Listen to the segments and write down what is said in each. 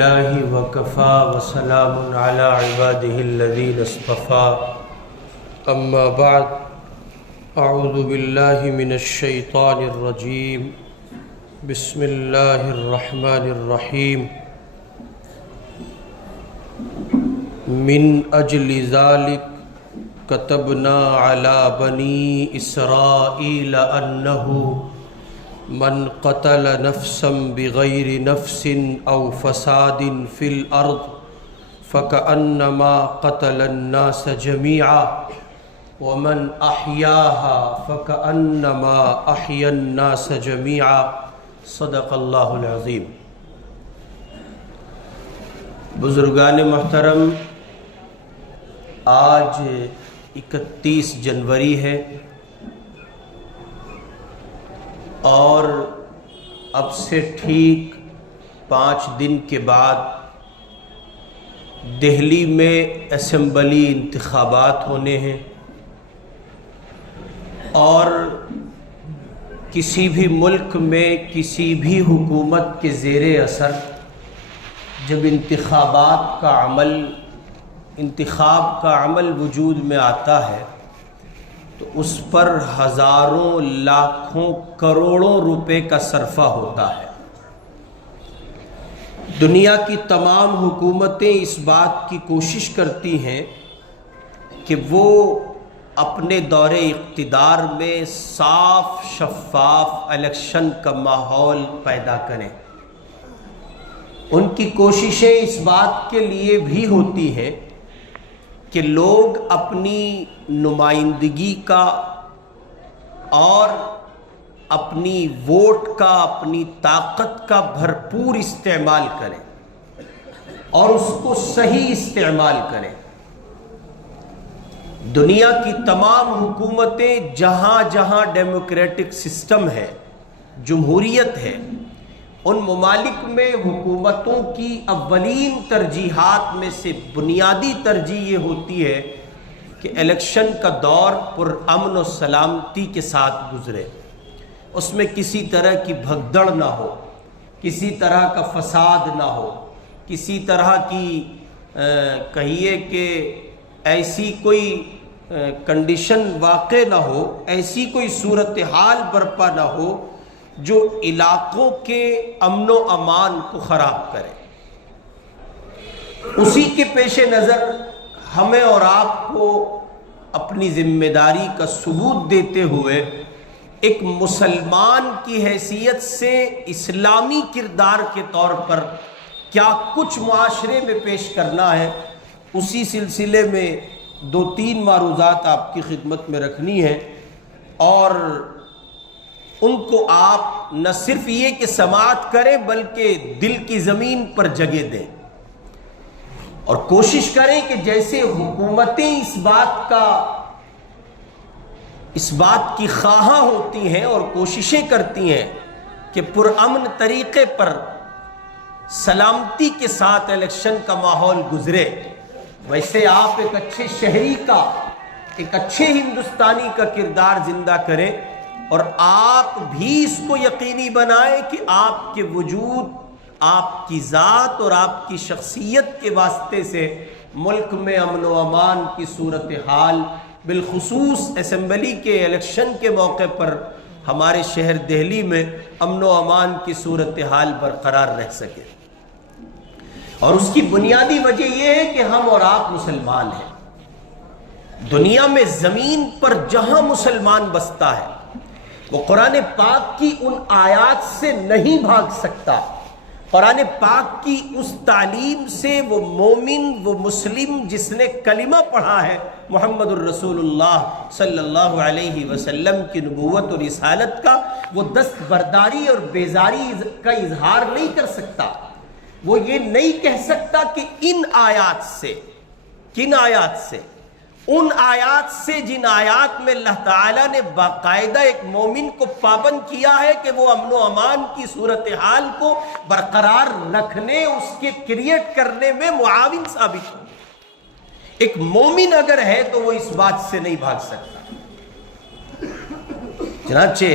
للہ وکفا وسلام علی عباده الذین اصطفا اما بعد اعوذ باللہ من الشیطان الرجیم بسم اللہ الرحمن الرحیم من اجل ذلک كتبنا على بني إسرائيل أنه من قتل نفسا بغير نفس أو فساد في الأرض فكأنما قتل الناس جميعا ومن أحياها فكأنما أحيا الناس جميعا صدق الله العظيم۔ بزرگان محترم، آج 31 جنوری ہے اور اب سے ٹھیک 5 دن کے بعد دہلی میں اسمبلی انتخابات ہونے ہیں، اور کسی بھی ملک میں کسی بھی حکومت کے زیر اثر جب انتخاب کا عمل وجود میں آتا ہے تو اس پر ہزاروں لاکھوں کروڑوں روپے کا صرفہ ہوتا ہے۔ دنیا کی تمام حکومتیں اس بات کی کوشش کرتی ہیں کہ وہ اپنے دور اقتدار میں صاف شفاف الیکشن کا ماحول پیدا کریں۔ ان کی کوششیں اس بات کے لیے بھی ہوتی ہیں کہ لوگ اپنی نمائندگی کا اور اپنی ووٹ کا، اپنی طاقت کا بھرپور استعمال کریں اور اس کو صحیح استعمال کریں۔ دنیا کی تمام حکومتیں جہاں جہاں ڈیموکریٹک سسٹم ہے، جمہوریت ہے، ان ممالک میں حکومتوں کی اولین ترجیحات میں سے بنیادی ترجیح یہ ہوتی ہے کہ الیکشن کا دور پر امن و سلامتی کے ساتھ گزرے، اس میں کسی طرح کی بھگدڑ نہ ہو، کسی طرح کا فساد نہ ہو، کسی طرح کی کہیے کہ ایسی کوئی کنڈیشن واقع نہ ہو، ایسی کوئی صورتحال برپا نہ ہو جو علاقوں کے امن و امان کو خراب کرے۔ اسی کے پیش نظر ہمیں اور آپ کو اپنی ذمہ داری کا ثبوت دیتے ہوئے ایک مسلمان کی حیثیت سے اسلامی کردار کے طور پر کیا کچھ معاشرے میں پیش کرنا ہے، اسی سلسلے میں 2-3 معروضات آپ کی خدمت میں رکھنی ہے، اور ان کو آپ نہ صرف یہ کہ سماعت کریں بلکہ دل کی زمین پر جگہ دیں، اور کوشش کریں کہ جیسے حکومتیں اس بات کی خواہاں ہوتی ہیں اور کوششیں کرتی ہیں کہ پرامن طریقے پر سلامتی کے ساتھ الیکشن کا ماحول گزرے، ویسے آپ ایک اچھے شہری کا، ایک اچھے ہندوستانی کا کردار زندہ کریں، اور آپ بھی اس کو یقینی بنائیں کہ آپ کے وجود، آپ کی ذات اور آپ کی شخصیت کے واسطے سے ملک میں امن و امان کی صورتحال، بالخصوص اسمبلی کے الیکشن کے موقع پر ہمارے شہر دہلی میں امن و امان کی صورتحال برقرار رہ سکے۔ اور اس کی بنیادی وجہ یہ ہے کہ ہم اور آپ مسلمان ہیں۔ دنیا میں زمین پر جہاں مسلمان بستا ہے وہ قرآن پاک کی ان آیات سے نہیں بھاگ سکتا، قرآن پاک کی اس تعلیم سے وہ مومن، وہ مسلم جس نے کلمہ پڑھا ہے محمد الرسول اللہ صلی اللہ علیہ وسلم کی نبوت اور رسالت کا، وہ دستبرداری اور بیزاری کا اظہار نہیں کر سکتا۔ وہ یہ نہیں کہہ سکتا کہ ان آیات سے، کن آیات سے؟ ان آیات سے جن آیات میں اللہ تعالیٰ نے باقاعدہ ایک مومن کو پابند کیا ہے کہ وہ امن و امان کی صورتحال کو برقرار رکھنے، اس کے کریٹ کرنے میں معاون ثابت ہو۔ ایک مومن اگر ہے تو وہ اس بات سے نہیں بھاگ سکتا۔ چنانچہ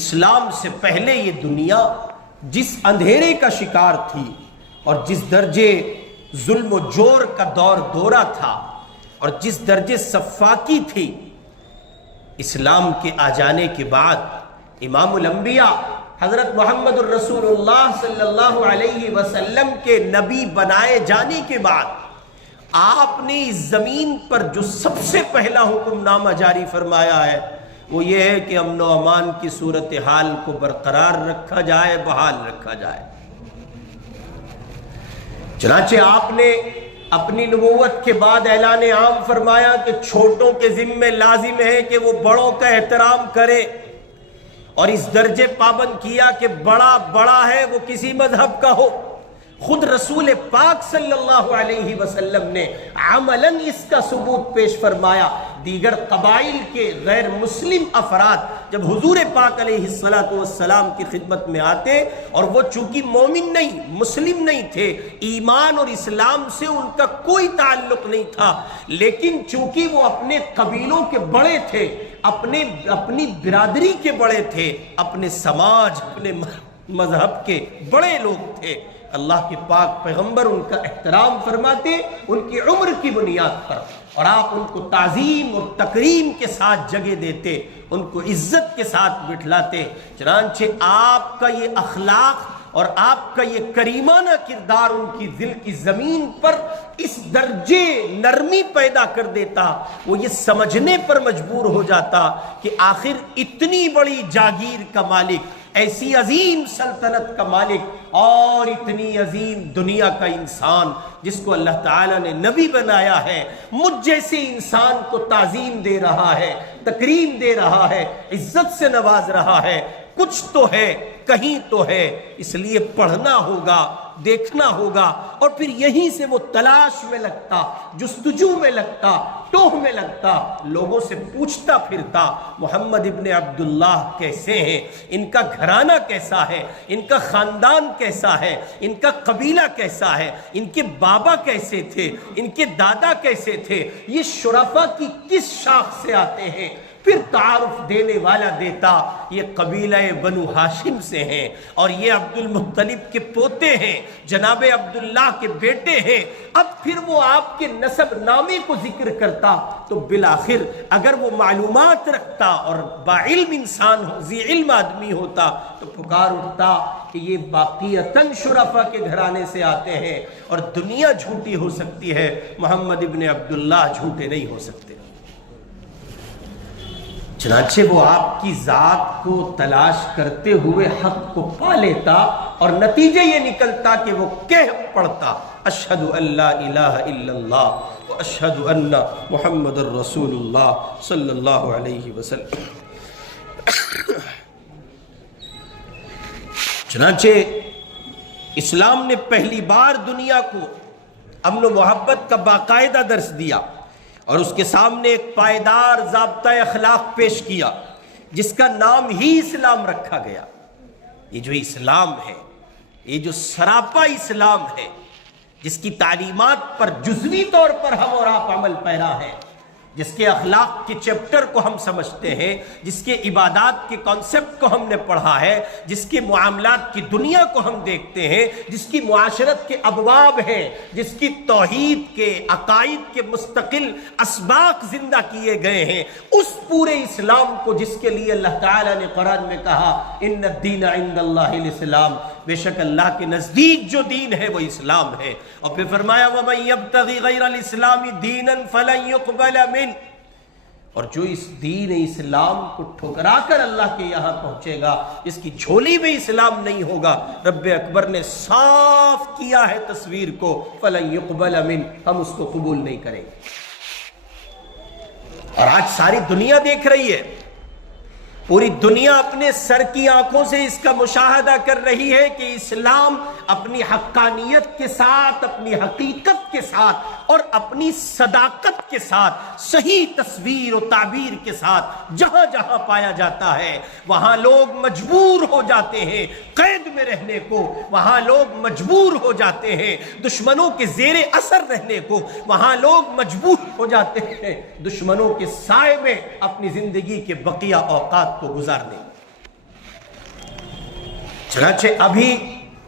اسلام سے پہلے یہ دنیا جس اندھیرے کا شکار تھی، اور جس درجے ظلم و جور کا دورہ تھا اور جس درجے سفاکی تھی، اسلام کے آ جانے کے بعد امام الانبیاء حضرت محمد الرسول اللہ صلی اللہ علیہ وسلم کے نبی بنائے جانے کے بعد آپ نے اس زمین پر جو سب سے پہلا حکم نامہ جاری فرمایا ہے وہ یہ ہے کہ امن و امان کی صورتحال کو برقرار رکھا جائے، بحال رکھا جائے۔ چنانچہ آپ نے اپنی نبوت کے بعد اعلان عام فرمایا کہ چھوٹوں کے ذمے لازم ہے کہ وہ بڑوں کا احترام کرے، اور اس درجے پابند کیا کہ بڑا بڑا ہے وہ کسی مذہب کا ہو۔ خود رسول پاک صلی اللہ علیہ وسلم نے عملاً اس کا ثبوت پیش فرمایا۔ دیگر قبائل کے غیر مسلم افراد جب حضور پاک علیہ السلام کی خدمت میں آتے، اور وہ چونکہ مومن نہیں، مسلم نہیں تھے، ایمان اور اسلام سے ان کا کوئی تعلق نہیں تھا، لیکن چونکہ وہ اپنے قبیلوں کے بڑے تھے، اپنی برادری کے بڑے تھے، اپنے سماج، اپنے مذہب کے بڑے لوگ تھے، اللہ کے پاک پیغمبر ان کا احترام فرماتے ان کی عمر کی بنیاد پر، اور آپ ان کو تعظیم اور تکریم کے ساتھ جگہ دیتے، ان کو عزت کے ساتھ بٹھلاتے۔ چنانچہ آپ کا یہ اخلاق اور آپ کا یہ کریمانہ کردار ان کی دل کی زمین پر اس درجے نرمی پیدا کر دیتا، وہ یہ سمجھنے پر مجبور ہو جاتا کہ آخر اتنی بڑی جاگیر کا مالک، ایسی عظیم سلطنت کا مالک اور اتنی عظیم دنیا کا انسان جس کو اللہ تعالیٰ نے نبی بنایا ہے، مجھ جیسے انسان کو تعظیم دے رہا ہے، تکریم دے رہا ہے، عزت سے نواز رہا ہے، کچھ تو ہے، کہیں تو ہے۔ اس لیے پڑھنا ہوگا، دیکھنا ہوگا، اور پھر یہیں سے وہ تلاش میں لگتا، جستجو میں لگتا، ٹوہ میں لگتا، لوگوں سے پوچھتا پھرتا محمد ابن عبداللہ کیسے ہیں، ان کا گھرانہ کیسا ہے، ان کا خاندان کیسا ہے، ان کا قبیلہ کیسا ہے، ان کے بابا کیسے تھے، ان کے دادا کیسے تھے، یہ شرفا کی کس شاخ سے آتے ہیں۔ پھر تعارف دینے والا دیتا، یہ قبیلہ بنو ہاشم سے ہیں، اور یہ عبد المطلب کے پوتے ہیں، جناب عبداللہ کے بیٹے ہیں۔ اب پھر وہ آپ کے نسب نامے کو ذکر کرتا تو بالآخر اگر وہ معلومات رکھتا اور باعلم انسان ہو، ذی علم آدمی ہوتا، تو پکار اٹھتا کہ یہ باقیتاً شرفا کے گھرانے سے آتے ہیں، اور دنیا جھوٹی ہو سکتی ہے، محمد ابن عبداللہ جھوٹے نہیں ہو سکتے۔ چنانچہ وہ آپ کی ذات کو تلاش کرتے ہوئے حق کو پا لیتا، اور نتیجہ یہ نکلتا کہ وہ کہہ پڑتا اشہد ان لا الہ الا اللہ و اشہد ان محمد الرسول اللہ صلی اللہ علیہ وسلم۔ چنانچہ اسلام نے پہلی بار دنیا کو امن و محبت کا باقاعدہ درس دیا، اور اس کے سامنے ایک پائیدار ضابطہ اخلاق پیش کیا جس کا نام ہی اسلام رکھا گیا۔ یہ جو اسلام ہے، یہ جو سراپا اسلام ہے، جس کی تعلیمات پر جزوی طور پر ہم اور آپ عمل پیرا ہیں، جس کے اخلاق کے چیپٹر کو ہم سمجھتے ہیں، جس کے عبادات کے کانسیپٹ کو ہم نے پڑھا ہے، جس کے معاملات کی دنیا کو ہم دیکھتے ہیں، جس کی معاشرت کے ابواب ہیں، جس کی توحید کے عقائد کے مستقل اسباق زندہ کیے گئے ہیں، اس پورے اسلام کو جس کے لیے اللہ تعالیٰ نے قرآن میں کہا ان الدین عند اللہ الاسلام، بے شک اللہ کے نزدیک جو دین ہے وہ اسلام ہے، اور پھر فرمایا وَمَن يَبْتَغِ غَيْرَ الْإِسْلَامِ دِينًا فَلَن يُقْبَلَ مِنْهُ، اور جو اس دین اسلام کو ٹھکرا کر اللہ کے یہاں پہنچے گا، اس کی جھولی میں اسلام نہیں ہوگا، رب اکبر نے صاف کیا ہے تصویر کو، فَلَن يُقْبَلَ مِنْهُ، ہم اس کو قبول نہیں کریں گے۔ اور آج ساری دنیا دیکھ رہی ہے، پوری دنیا اپنے سر کی آنکھوں سے اس کا مشاہدہ کر رہی ہے کہ اسلام اپنی حقانیت کے ساتھ، اپنی حقیقت کے ساتھ اور اپنی صداقت کے ساتھ، صحیح تصویر و تعبیر کے ساتھ جہاں جہاں پایا جاتا ہے وہاں لوگ مجبور ہو جاتے ہیں قید میں رہنے کو، وہاں لوگ مجبور ہو جاتے ہیں دشمنوں کے زیر اثر رہنے کو، وہاں لوگ مجبور ہو جاتے ہیں دشمنوں کے سائے میں اپنی زندگی کے بقیہ اوقات کو گزارنے۔ چنانچہ ابھی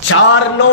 4 9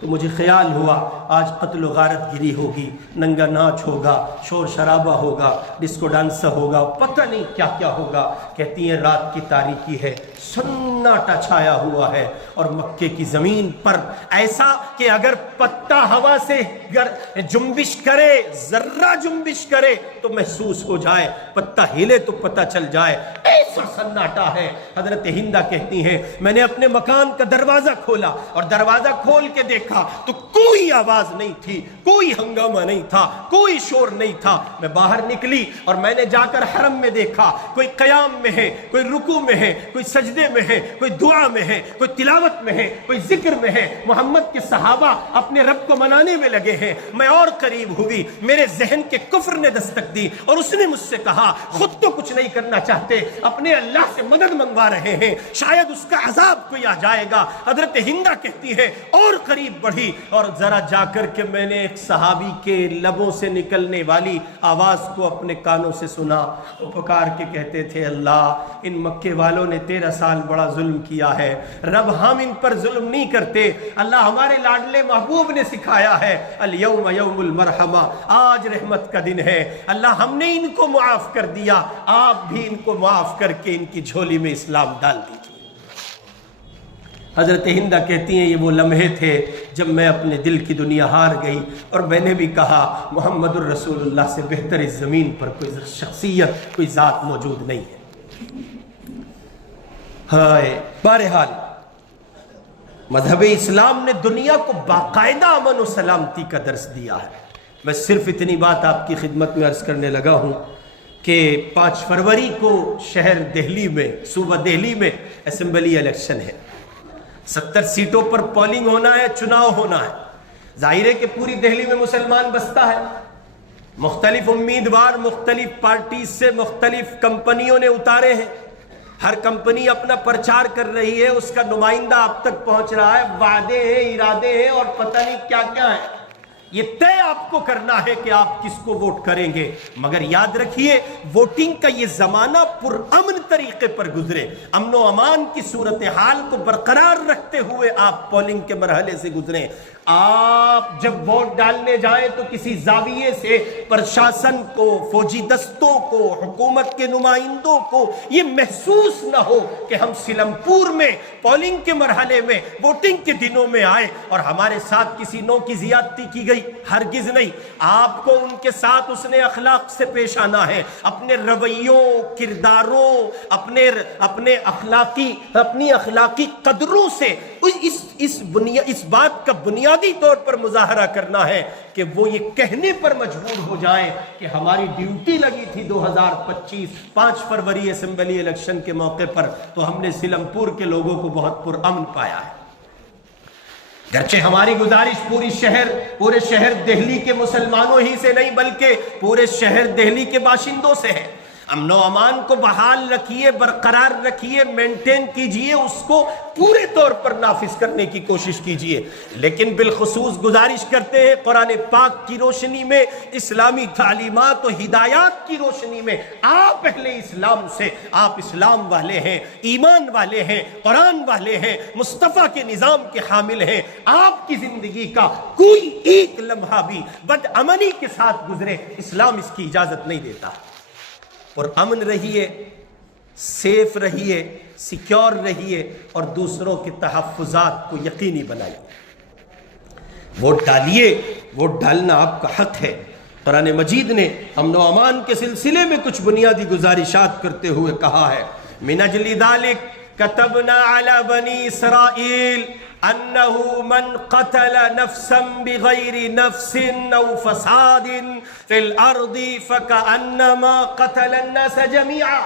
تو مجھے خیال ہوا آج قتل و غارت گری ہوگی، ننگا ناچ ہوگا، شور شرابہ ہوگا، ڈسکو ڈانس ہوگا، پتہ نہیں کیا کیا ہوگا۔ کہتی ہیں رات کی تاریکی ہے، سناٹا چھایا ہوا ہے، اور مکے کی زمین پر ایسا کہ اگر پتا ہوا سے جنبش کرے، ذرہ جنبش کرے تو محسوس ہو جائے، پتا ہلے تو پتہ چل جائے، ایسا سناٹا ہے۔ حضرت ہندہ کہتی ہیں میں نے اپنے مکان کا دروازہ کھولا اور دروازہ کھول کے دیکھا تو کوئی آواز نہیں تھی، کوئی ہنگامہ نہیں تھا، کوئی شور نہیں تھا۔ میں باہر نکلی اور میں نے جا کر حرم میں دیکھا، کوئی قیام میں ہے، کوئی رکوع میں ہے، کوئی سجدے میں ہے، کوئی دعا میں ہے، کوئی تلاوت میں ہے، کوئی ذکر میں ہے۔ محمد کے صحابہ اپنے رب کو منانے میں لگے ہیں۔ میں اور قریب ہوئی، میرے ذہن کے کفر نے دستک دی اور اس نے مجھ سے کہا خود تو کچھ نہیں کرنا چاہتے، اپنے اللہ سے مدد منگوا رہے ہیں، شاید اس کا عذاب کوئی آ جائے گا۔ حضرت ہندہ کہتی ہے اور قریب بڑھی اور ذرا جا کر کے میں نے ایک صحابی کے لبوں سے نکلنے والی آواز کو اپنے کانوں سے سنا۔ وہ پکار کے کہتے تھے اللہ ان مکے والوں نے 13 سال بڑا ظلم کیا ہے، رب ہم ان پر ظلم نہیں کرتے، اللہ ہمارے لاڈلے محبوب نے سکھایا ہے الیوم یوم المرحمہ، آج رحمت کا دن ہے، اللہ ہم نے ان کو معاف کر دیا، آپ بھی ان کو معاف کر کے ان کی جھولی میں اسلام ڈال دیجیے۔ حضرت ہندہ کہتی ہیں یہ وہ لمحے تھے جب میں اپنے دل کی دنیا ہار گئی اور میں نے بھی کہا محمد الرسول اللہ سے بہتر اس زمین پر کوئی شخصیت، کوئی ذات موجود نہیں ہے۔ ہائے بہرحال مذہب اسلام نے دنیا کو باقاعدہ امن و سلامتی کا درس دیا ہے۔ میں صرف اتنی بات آپ کی خدمت میں عرض کرنے لگا ہوں کہ 5 فروری کو شہر دہلی میں، صوبہ دہلی میں اسمبلی الیکشن ہے، 70 سیٹوں پر پولنگ ہونا ہے، چناؤ ہونا ہے۔ ظاہر ہے کہ پوری دہلی میں مسلمان بستا ہے، مختلف امیدوار مختلف پارٹیز سے مختلف کمپنیوں نے اتارے ہیں، ہر کمپنی اپنا پرچار کر رہی ہے، اس کا نمائندہ آپ تک پہنچ رہا ہے، وعدے ہیں، ارادے ہیں اور پتہ نہیں کیا کیا ہے۔ یہ طے آپ کو کرنا ہے کہ آپ کس کو ووٹ کریں گے، مگر یاد رکھیے ووٹنگ کا یہ زمانہ پرامن طریقے پر گزرے، امن و امان کی صورتحال کو برقرار رکھتے ہوئے آپ پولنگ کے مرحلے سے گزریں۔ آپ جب ووٹ ڈالنے جائیں تو کسی زاویے سے پرشاسن کو، فوجی دستوں کو، حکومت کے نمائندوں کو یہ محسوس نہ ہو کہ ہم سیلم پور میں پولنگ کے مرحلے میں ووٹنگ کے دنوں میں آئے اور ہمارے ساتھ کسی نوع کی زیادتی کی گئی، ہرگز نہیں۔ آپ کو ان کے ساتھ اس نے اخلاق سے پیش آنا ہے، اپنے رویوں، کرداروں، اپنی اخلاقی قدروں سے اس بات کا بنیادی طور پر مظاہرہ کرنا ہے کہ وہ یہ کہنے پر مجبور ہو جائیں کہ ہماری ڈیوٹی لگی تھی 2025 5 فروری اسمبلی الیکشن کے موقع پر تو ہم نے سیلم پور کے لوگوں کو بہت پرامن پایا ہے۔ گرچہ ہماری گزارش پورے شہر دہلی کے مسلمانوں ہی سے نہیں بلکہ پورے شہر دہلی کے باشندوں سے ہے، امن و امان کو بحال رکھیے، برقرار رکھیے، مینٹین کیجئے، اس کو پورے طور پر نافذ کرنے کی کوشش کیجئے، لیکن بالخصوص گزارش کرتے ہیں قرآن پاک کی روشنی میں، اسلامی تعلیمات و ہدایات کی روشنی میں، آپ اہل اسلام سے، آپ اسلام والے ہیں، ایمان والے ہیں، قرآن والے ہیں، مصطفیٰ کے نظام کے حامل ہیں، آپ کی زندگی کا کوئی ایک لمحہ بھی بدامنی کے ساتھ گزرے، اسلام اس کی اجازت نہیں دیتا۔ اور امن رہیے، سیف رہیے، سیکیور رہیے اور دوسروں کے تحفظات کو یقینی بنائیے۔ ووٹ ڈالیے، ووٹ ڈالنا آپ کا حق ہے۔ قرآن مجید نے امن و امان کے سلسلے میں کچھ بنیادی گزارشات کرتے ہوئے کہا ہے من اجل ذلک کتبنا علی بنی اسرائیل انه من قتل نفسا بغیر نفس او فساد فی الارض فکأنما قتل الناس جميعا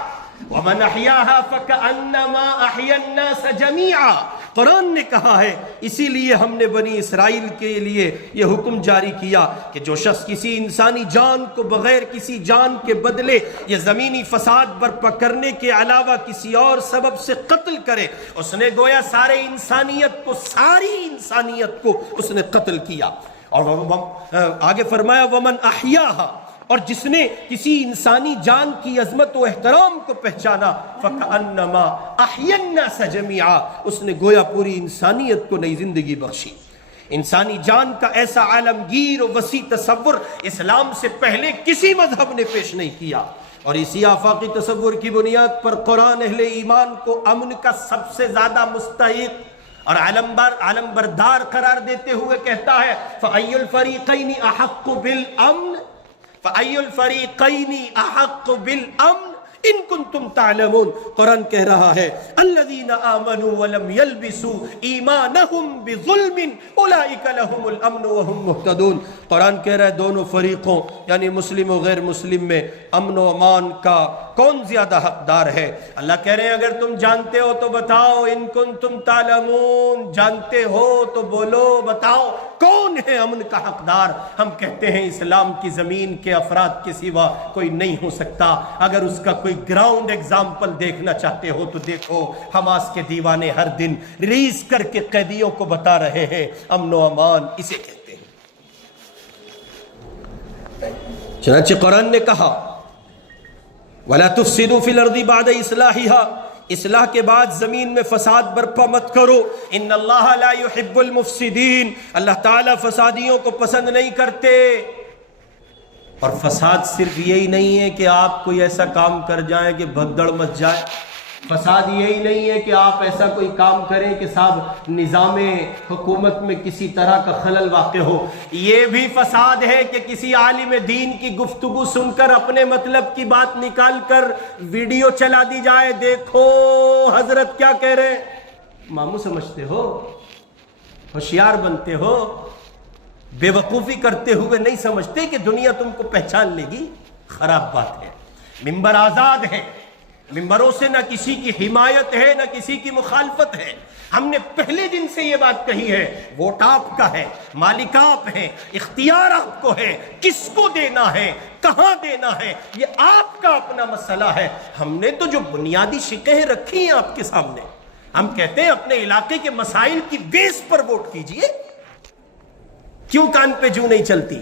ومن احیاها فکأنما احیا الناس جميعا۔ قرآن نے کہا ہے اسی لیے ہم نے بنی اسرائیل کے لیے یہ حکم جاری کیا کہ جو شخص کسی انسانی جان کو بغیر کسی جان کے بدلے یا زمینی فساد برپا کرنے کے علاوہ کسی اور سبب سے قتل کرے، اس نے گویا ساری انسانیت کو اس نے قتل کیا۔ اور آگے فرمایا ومن احیاها، اور جس نے کسی انسانی جان کی عظمت و احترام کو پہچانا فَكَأَنَّمَا أَحْيَا النَّاسَ جَمِيعًا، اس نے گویا پوری انسانیت کو نئی زندگی بخشی۔ انسانی جان کا ایسا عالمگیر و وسیع تصور اسلام سے پہلے کسی مذہب نے پیش نہیں کیا، اور اسی آفاقی تصور کی بنیاد پر قرآن اہل ایمان کو امن کا سب سے زیادہ مستحق اور عالم بردار قرار دیتے ہوئے کہتا ہے فَأَيُّ الْفَرِيقَيْنِ أَحَقُّ بِالْأَمْنِ فَأَيُّ الْفَرِيقَيْنِ أَحَقُّ بِالْأَمْنِ ان کنتم تعلمون۔ قرآن کہہ رہا ہے الذین آمنوا ولم یلبسوا ایمانہم بظلم اولئک لہم الامن وہم مہتدون۔ قرآن کہہ رہا ہے دونوں فریقوں یعنی مسلم و غیر مسلم میں امن و امان کا کون زیادہ حقدار ہے؟ اللہ کہہ رہے ہیں اگر تم جانتے ہو تو بتاؤ، ان کنتم تعلمون، جانتے ہو تو بولو، بتاؤ کون ہے امن کا حقدار؟ ہم کہتے ہیں اسلام کی زمین کے افراد کے سوا کوئی نہیں ہو سکتا۔ اگر اس کا کوئی گراؤنڈ ایگزامپل دیکھنا چاہتے ہو تو دیکھو، حماس کے دیوانے ہر دن ریس کر کے قیدیوں کو بتا رہے ہیں امن و امان اسے کہتے ہیں۔ چنانچہ قرآن نے کہا وَلَا تُفْسِدُوا فِي الْأَرْضِ بَعْدَ إِصْلَاحِهَا، اصلاح کے بعد زمین میں فساد برپا مت کرو۔ ان اللہ لا يحب المفسدین، اللہ تعالیٰ فسادیوں کو پسند نہیں کرتے۔ اور فساد صرف یہی نہیں ہے کہ آپ کوئی ایسا کام کر جائیں کہ بھگدڑ مچ جائے، فساد یہی نہیں ہے کہ آپ ایسا کوئی کام کریں کہ صاحب نظام حکومت میں کسی طرح کا خلل واقع ہو، یہ بھی فساد ہے کہ کسی عالم دین کی گفتگو سن کر اپنے مطلب کی بات نکال کر ویڈیو چلا دی جائے، دیکھو حضرت کیا کہہ رہے ہیں۔ ماموں سمجھتے ہو، ہوشیار بنتے ہو، بے وقوفی کرتے ہوئے نہیں سمجھتے کہ دنیا تم کو پہچان لے گی، خراب بات ہے۔ ممبر آزاد ہے، ممبروں سے نہ کسی کی حمایت ہے نہ کسی کی مخالفت ہے۔ ہم نے پہلے دن سے یہ بات کہی ہے، ووٹ آپ کا ہے، مالک آپ ہیں، اختیار آپ کو ہے، کس کو دینا ہے، کہاں دینا ہے، یہ آپ کا اپنا مسئلہ ہے۔ ہم نے تو جو بنیادی شقیں رکھی ہیں آپ کے سامنے، ہم کہتے ہیں اپنے علاقے کے مسائل کی بیس پر ووٹ کیجئے۔ کیوں کان پہ جو نہیں چلتی؟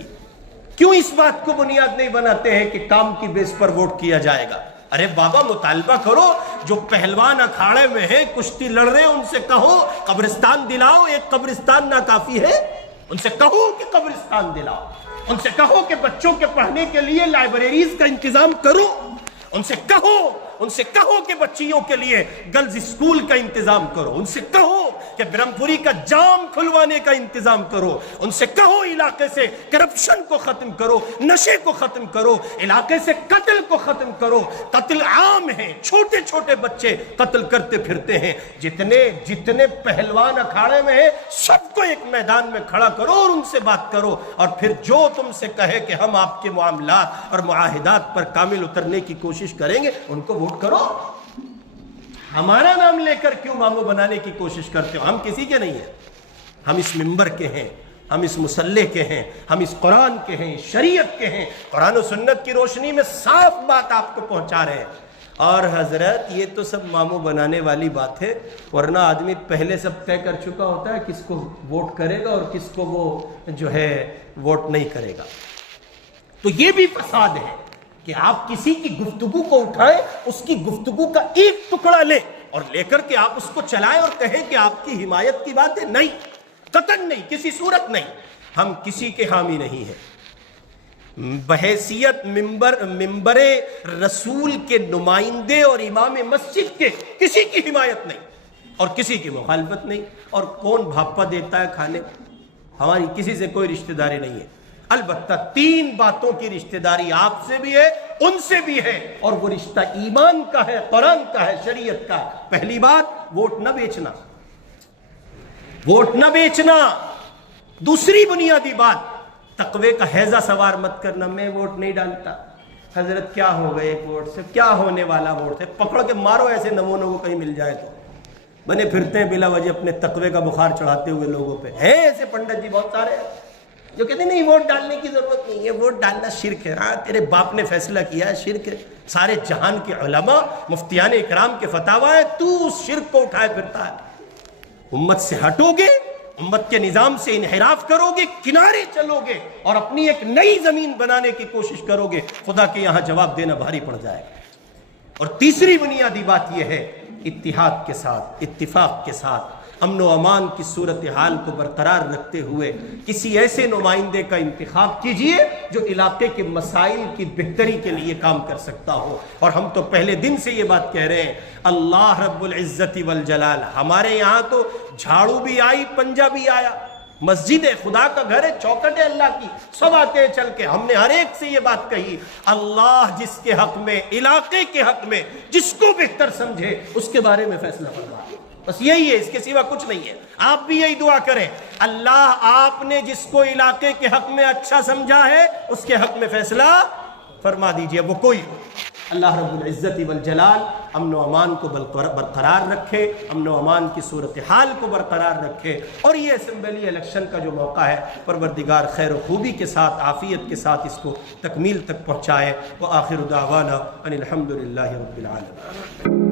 کیوں اس بات کو بنیاد نہیں بناتے ہیں کہ کام کی بیس پر ووٹ کیا جائے گا؟ ارے بابا مطالبہ کرو، جو پہلوان اکھاڑے میں ہیں کشتی لڑ رہے ہیں ان سے کہو قبرستان دلاؤ، ایک قبرستان ناکافی ہے؟ ان سے کہو کہ قبرستان دلاؤ، ان سے کہو کہ بچوں کے پڑھنے کے لیے لائبریریز کا انتظام کرو، ان سے کہو کہ بچیوں کے لیے گرلز اسکول کا انتظام کرو، ان سے کہو کہ برہمپوری کا جام کھلوانے کا انتظام کرو، ان سے کہو علاقے سے کرپشن کو ختم کرو، نشے کو ختم کرو، علاقے سے قتل کو ختم کرو۔ قتل عام ہے، چھوٹے چھوٹے بچے قتل کرتے پھرتے ہیں۔ جتنے پہلوان اکھاڑے میں ہیں سب کو ایک میدان میں کھڑا کرو اور ان سے بات کرو، اور پھر جو تم سے کہے کہ ہم آپ کے معاملات اور معاہدات پر کامل اترنے کی کوشش کریں گے ان کو ووٹ کرو۔ ہمارا نام لے کر کیوں ماموں بنانے کی کوشش کرتے ہو؟ ہم کسی کے نہیں ہیں، ہم اس منبر کے ہیں، ہم اس مصلح کے ہیں، ہم اس قرآن کے ہیں، شریعت کے ہیں، قرآن و سنت کی روشنی میں صاف بات آپ کو پہنچا رہے ہیں۔ اور حضرت یہ تو سب ماموں بنانے والی بات ہے، ورنہ آدمی پہلے سب طے کر چکا ہوتا ہے کس کو ووٹ کرے گا اور کس کو وہ جو ہے ووٹ نہیں کرے گا۔ تو یہ بھی فساد ہے کہ آپ کسی کی گفتگو کو اٹھائیں، اس کی گفتگو کا ایک ٹکڑا لیں اور لے کر کے آپ اس کو چلائیں اور کہیں کہ آپ کی حمایت کی بات ہے۔ نہیں، قطعاً نہیں، کسی صورت نہیں، ہم کسی کے حامی نہیں ہیں۔ بحیثیت ممبر رسول کے نمائندے اور امام مسجد کے کسی کی حمایت نہیں اور کسی کی مخالفت نہیں، اور کون بھاپا دیتا ہے کھانے، ہماری کسی سے کوئی رشتہ داری نہیں ہے۔ البتہ 3 باتوں کی رشتہ داری آپ سے بھی ہے، ان سے بھی ہے، اور وہ رشتہ ایمان کا ہے، قرآن کا ہے، شریعت کا ہے۔ پہلی بات، ووٹ نہ بیچنا، ووٹ نہ بیچنا۔ دوسری بنیادی بات، تقوی کا حیضہ سوار مت کرنا، میں ووٹ نہیں ڈالتا، حضرت کیا ہو گئے ایک ووٹ سے، کیا ہونے والا ووٹ سے، پکڑ کے مارو ایسے نمونوں کو کہیں مل جائے تو۔ بنے پھرتے ہیں بلا وجہ اپنے تقوی کا بخار چڑھاتے ہوئے لوگوں پہ، ہیں ایسے پنڈت جی بہت سارے ہیں جو کہتے ہیں نہیں ووٹ ڈالنے کی ضرورت نہیں ہے، ووٹ ڈالنا شرک ہے۔ ہاں تیرے باپ نے فیصلہ کیا ہے، شرک ہے، سارے جہان کے علماء مفتیان اکرام کے فتاوی ہے، تو اس شرک کو اٹھائے پھرتا ہے۔ امت سے ہٹو گے امت کے نظام سے انحراف کرو گے، کنارے چلو گے اور اپنی ایک نئی زمین بنانے کی کوشش کرو گے، خدا کے یہاں جواب دینا بھاری پڑ جائے گا۔ اور تیسری بنیادی بات یہ ہے، اتحاد کے ساتھ، اتفاق کے ساتھ، امن و امان کی صورتحال کو برقرار رکھتے ہوئے کسی ایسے نمائندے کا انتخاب کیجئے جو علاقے کے مسائل کی بہتری کے لیے کام کر سکتا ہو۔ اور ہم تو پہلے دن سے یہ بات کہہ رہے ہیں، اللہ رب العزت والجلال، ہمارے یہاں تو جھاڑو بھی آئی، پنجہ بھی آیا، مسجد ہے، خدا کا گھر ہے، چوکٹ ہے اللہ کی، سب آتے ہیں چل کے۔ ہم نے ہر ایک سے یہ بات کہی، اللہ جس کے حق میں، علاقے کے حق میں جس کو بہتر سمجھے اس کے بارے میں فیصلہ فرمائے، بس یہی ہے، اس کے سوا کچھ نہیں ہے۔ آپ بھی یہی دعا کریں، اللہ آپ نے جس کو علاقے کے حق میں اچھا سمجھا ہے اس کے حق میں فیصلہ فرما دیجئے، وہ کوئی ہو۔ اللہ رب العزت والجلال امن و امان کو برقرار رکھے، امن و امان کی صورتحال کو برقرار رکھے، اور یہ اسمبلی الیکشن کا جو موقع ہے پروردگار خیر و خوبی کے ساتھ، عافیت کے ساتھ اس کو تکمیل تک پہنچائے۔ وآخر دعوانا ان الحمد للہ رب العالمین۔